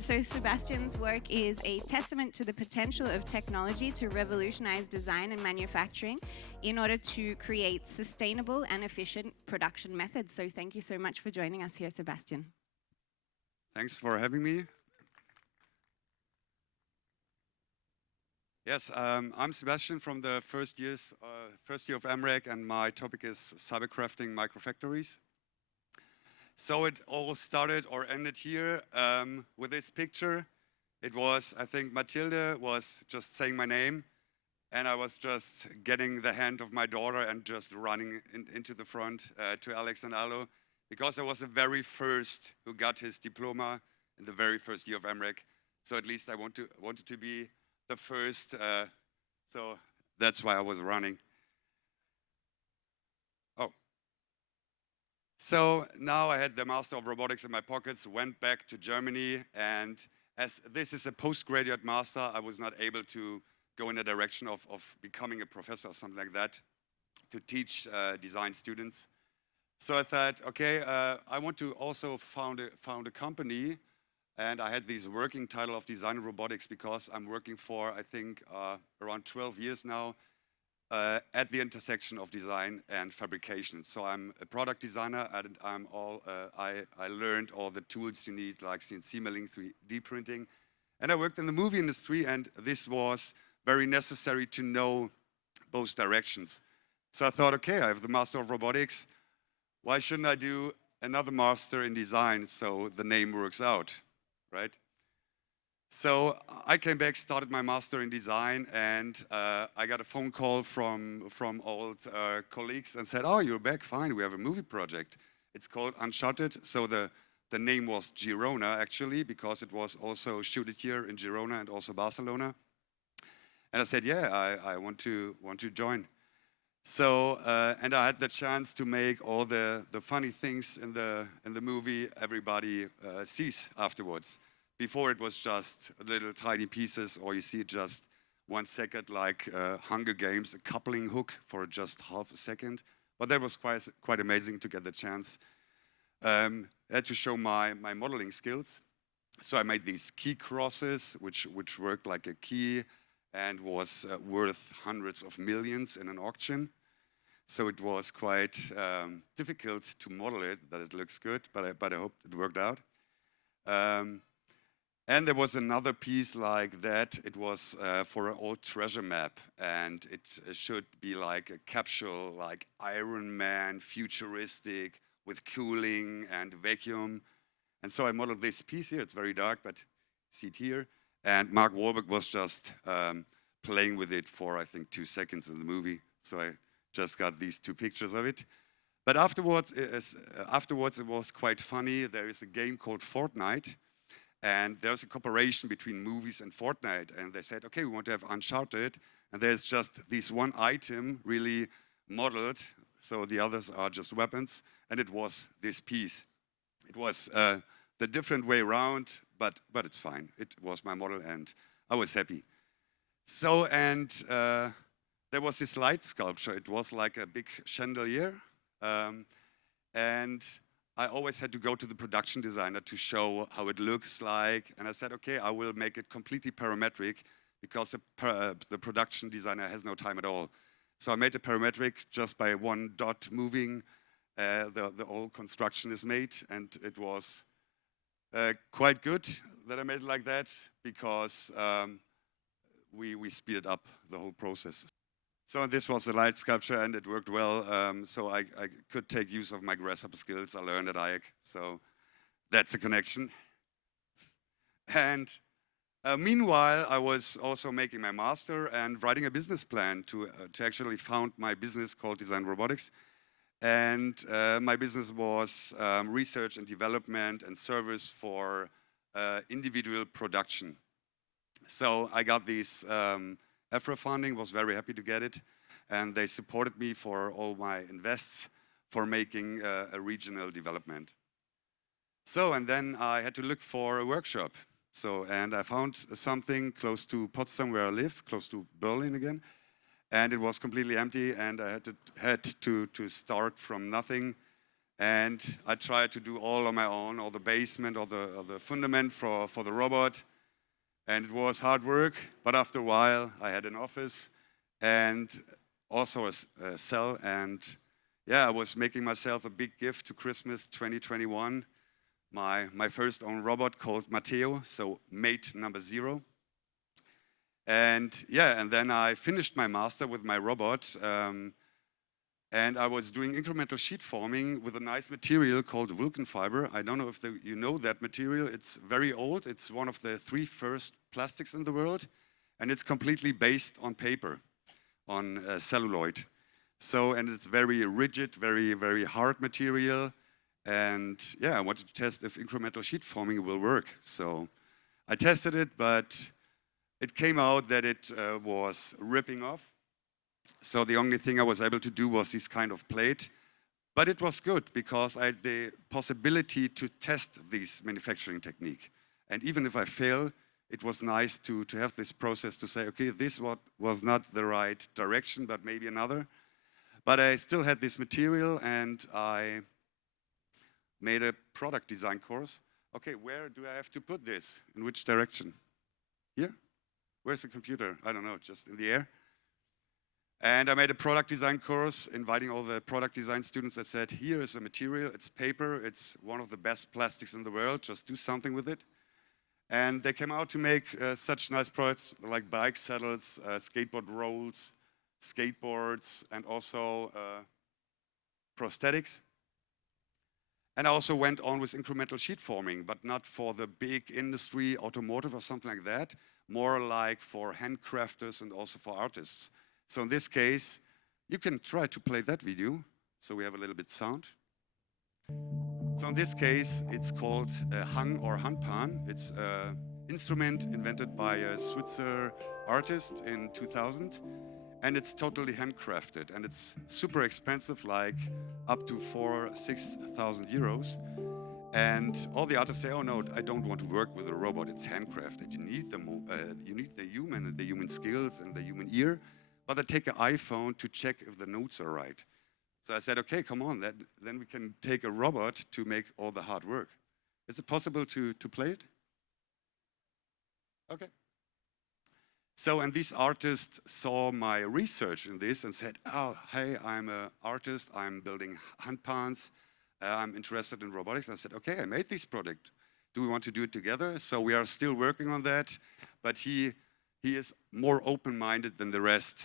So Sebastian's work is a testament to the potential of technology to revolutionize design and manufacturing in order to create sustainable and efficient production methods. So thank you so much for joining us here, Sebastian. Thanks for having me. Yes, I'm Sebastian from the first year of MREC, and my topic is cybercrafting microfactories. So it all started or ended here with this picture. It was, I think Mathilde was just saying my name, and I was just getting the hand of my daughter and just running into the front to Alex and Alo, because I was the very first who got his diploma in the very first year of MREC. So at least I wanted to be the first, so that's why I was running. Oh. So now I had the Master of Robotics in my pockets, went back to Germany, and as this is a postgraduate master, I was not able to go in the direction of becoming a professor or something like that, to teach design students. So I thought, okay, I want to also found a company, and I had this working title of Design+Robotics because I'm working for, I think, around 12 years now at the intersection of design and fabrication. So I'm a product designer, and I learned all the tools you need, like CNC milling, 3D printing. And I worked in the movie industry, and this was very necessary to know both directions. So I thought, okay, I have the Master of Robotics. Why shouldn't I do another master in design so the name works out, right? So I came back, started my master in design, and I got a phone call from old colleagues and said, oh, you're back, fine, we have a movie project. It's called Uncharted. So the name was Girona, actually, because it was also shooted here in Girona and also Barcelona. And I said, yeah, I want to join. So, and I had the chance to make all the funny things in the movie everybody sees afterwards. Before it was just little tiny pieces, or you see just 1 second, like Hunger Games, a coupling hook for just half a second. But that was quite amazing to get the chance. I had to show my modeling skills. So I made these key crosses, which worked like a key and was worth hundreds of millions in an auction. So it was quite difficult to model it, that it looks good, but I hope it worked out. And there was another piece like that. It was for an old treasure map, and it should be like a capsule, like Iron Man, futuristic, with cooling and vacuum. And so I modeled this piece here. It's very dark, but see it here. And Mark Wahlberg was just playing with it for, I think, 2 seconds in the movie. So I just got these 2 pictures of it. But afterwards it was quite funny. There is a game called Fortnite, and there's a cooperation between movies and Fortnite. And they said, okay, we want to have Uncharted, and there's just this one item really modeled, so the others are just weapons, and it was this piece. It was the different way around, but it's fine. It was my model, and I was happy. So, and there was this light sculpture. It was like a big chandelier, and I always had to go to the production designer to show how it looks like. And I said, okay, I will make it completely parametric, because the production designer has no time at all. So I made it parametric just by 1 dot moving. The whole construction is made, and it was quite good that I made it like that, because we speeded up the whole process. So this was the light sculpture, and it worked well. So I could take use of my grasshopper skills I learned at IAC. So that's a connection. And meanwhile, I was also making my master and writing a business plan to actually found my business called Design+Robotics. And my business was research and development and service for individual production. So I got this EFRA funding, was very happy to get it, and they supported me for all my invests for making a regional development. So, and then I had to look for a workshop. So, and I found something close to Potsdam, where I live, close to Berlin again, and it was completely empty, and I had to start from nothing. And I tried to do all on my own, all the basement, all the fundament for the robot. And it was hard work, but after a while I had an office and also a cell. And yeah, I was making myself a big gift to Christmas 2021. My first own robot called Matteo, so mate number 0. And yeah, and then I finished my master with my robot. And I was doing incremental sheet forming with a nice material called Vulcan fiber. I don't know if you know that material. It's very old. It's one of the 3 first plastics in the world. And it's completely based on paper, on celluloid. So, and it's very rigid, very, very hard material. And yeah, I wanted to test if incremental sheet forming will work. So I tested it, but it came out that it was ripping off. So the only thing I was able to do was this kind of plate. But it was good because I had the possibility to test this manufacturing technique. And even if I fail, it was nice to have this process to say, okay, this was not the right direction, but maybe another. But I still had this material and I made a product design course. Okay, where do I have to put this? In which direction? Here? Where's the computer? I don't know, just in the air. And I made a product design course, inviting all the product design students. I said, here is the material, it's paper, it's one of the best plastics in the world, just do something with it. And they came out to make such nice products like bike saddles, skateboard rolls, skateboards, and also prosthetics. And I also went on with incremental sheet forming, but not for the big industry, automotive or something like that, more like for handcrafters and also for artists. So in this case, you can try to play that video. So we have a little bit sound. So in this case, it's called Hang or Handpan. It's an instrument invented by a Switzer artist in 2000. And it's totally handcrafted. And it's super expensive, like up to 6,000 euros. And all the artists say, oh no, I don't want to work with a robot, it's handcrafted. You need the human skills and the human ear. But they take an iPhone to check if the notes are right. So I said, okay, come on, then we can take a robot to make all the hard work. Is it possible to play it? Okay. So, and these artists saw my research in this and said, oh, hey, I'm an artist, I'm building handpans, I'm interested in robotics. And I said, okay, I made this product. Do we want to do it together? So we are still working on that, but he is more open-minded than the rest.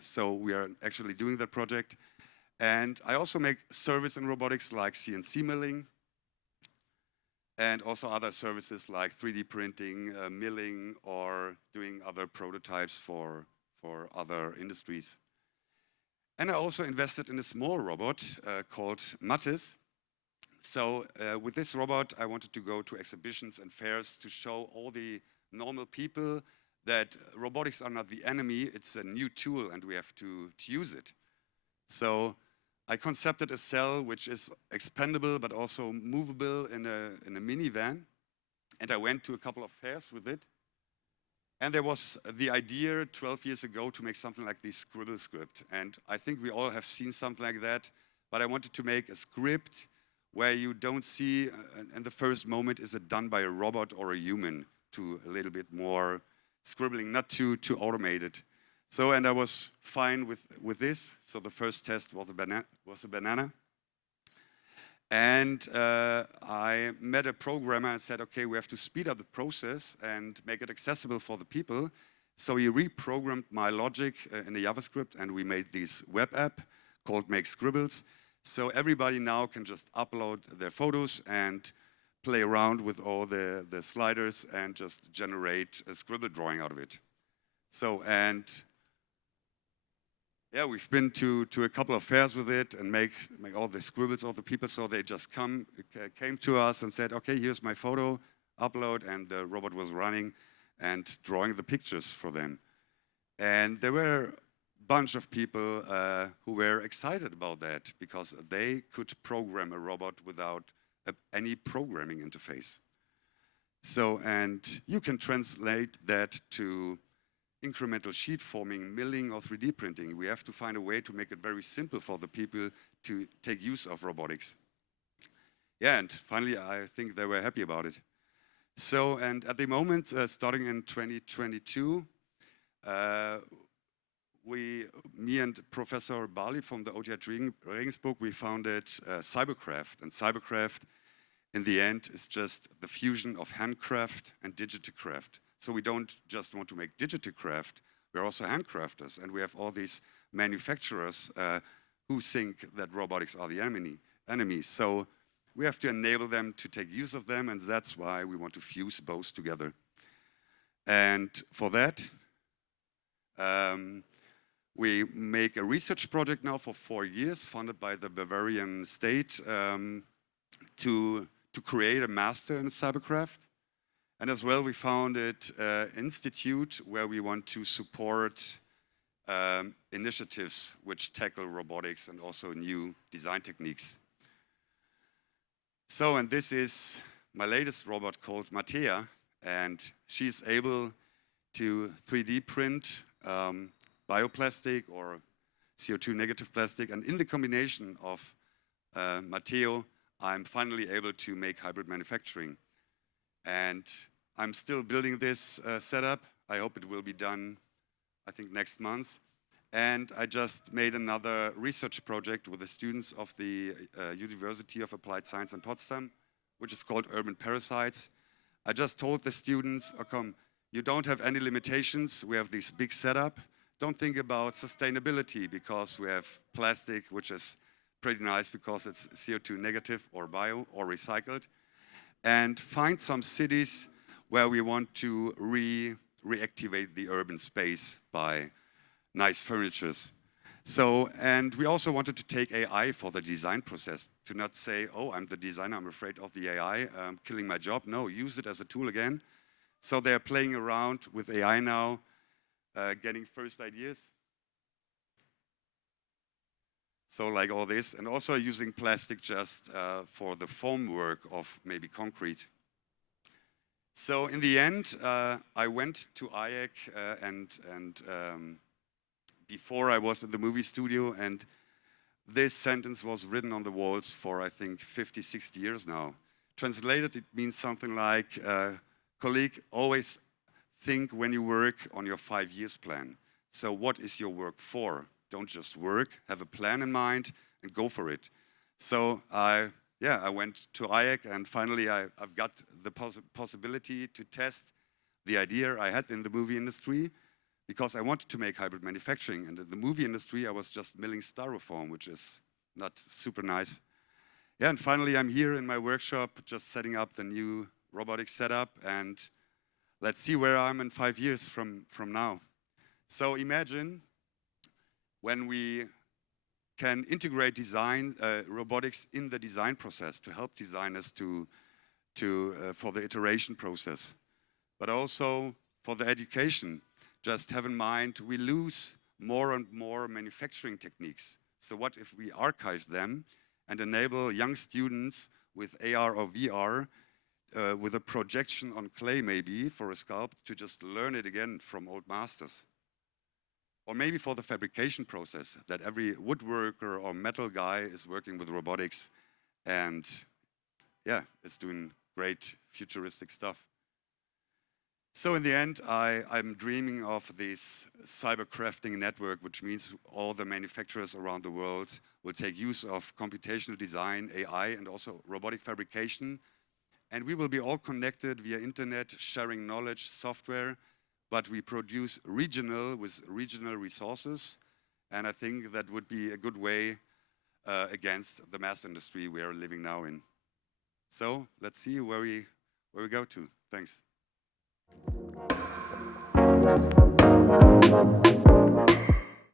So we are actually doing that project. And I also make service in robotics like CNC milling and also other services like 3D printing, milling, or doing other prototypes for other industries. And I also invested in a small robot called Mattis. So with this robot, I wanted to go to exhibitions and fairs to show all the normal people that robotics are not the enemy, it's a new tool and we have to use it. So I concepted a cell which is expandable but also movable in a minivan. And I went to a couple of fairs with it. And there was the idea 12 years ago to make something like this scribble script. And I think we all have seen something like that. But I wanted to make a script where you don't see, in the first moment, is it done by a robot or a human, to a little bit more scribbling, not too automated. So, and I was fine with this. So the first test was a banana. And I met a programmer and said, okay, we have to speed up the process and make it accessible for the people. So he reprogrammed my logic in the JavaScript and we made this web app called Make Scribbles. So everybody now can just upload their photos and play around with all the sliders and just generate a scribble drawing out of it. So, and yeah, we've been to a couple of fairs with it and make all the scribbles of the people. So they just came to us and said, okay, here's my photo, upload, and the robot was running and drawing the pictures for them. And there were a bunch of people who were excited about that because they could program a robot without any programming interface. So, and you can translate that to incremental sheet forming, milling, or 3D printing. We have to find a way to make it very simple for the people to take use of robotics. yeah, and finally, I think they were happy about it. So, and at the moment, starting in 2022, me and Professor Bali from the OTH Regensburg, we founded CyberCraft. And CyberCraft, in the end, is just the fusion of handcraft and digital craft. So we don't just want to make digital craft, we're also handcrafters. And we have all these manufacturers who think that robotics are the enemy. So we have to enable them to take use of them, and that's why we want to fuse both together. And for that, we make a research project now for 4 years, funded by the Bavarian state, to create a master in cybercraft. And as well, we founded an institute where we want to support initiatives which tackle robotics and also new design techniques. So, and this is my latest robot called Mattea, and she's able to 3D print bioplastic or CO2 negative plastic. And in the combination of Matteo, I'm finally able to make hybrid manufacturing. And I'm still building this setup. I hope it will be done, I think, next month. And I just made another research project with the students of the University of Applied Science in Potsdam, which is called Urban Parasites. I just told the students, oh, come, you don't have any limitations. We have this big setup. Don't think about sustainability because we have plastic, which is pretty nice because it's CO2 negative or bio or recycled. And find some cities where we want to reactivate the urban space by nice furnitures. So, and we also wanted to take AI for the design process, to not say, oh, I'm the designer, I'm afraid of the AI, killing my job. No, use it as a tool again. So they're playing around with AI now, getting first ideas. So like all this, and also using plastic just for the foam work of maybe concrete. So in the end, I went to IAC and before I was in the movie studio, and this sentence was written on the walls for, I think, 50, 60 years now. Translated, it means something like, colleague, always think when you work on your 5 years plan. So what is your work for? Don't just work, have a plan in mind and go for it. So I went to IAC, and finally I've got the possibility to test the idea I had in the movie industry, because I wanted to make hybrid manufacturing. And in the movie industry, I was just milling styrofoam, which is not super nice. Yeah, and finally I'm here in my workshop, just setting up the new robotic setup, and let's see where I'm in 5 years from now. So imagine when we can integrate design, robotics in the design process to help designers for the iteration process, but also for the education. Just have in mind, we lose more and more manufacturing techniques. So what if we archive them and enable young students with AR or VR, with a projection on clay maybe for a sculpt, to just learn it again from old masters? Or maybe for the fabrication process, that every woodworker or metal guy is working with robotics and yeah, it's doing great futuristic stuff. So in the end, I'm dreaming of this cybercrafting network, which means all the manufacturers around the world will take use of computational design, AI, and also robotic fabrication. And we will be all connected via internet, sharing knowledge, software, but we produce regional with regional resources. And I think that would be a good way against the mass industry we are living now in. So let's see where we go to. Thanks.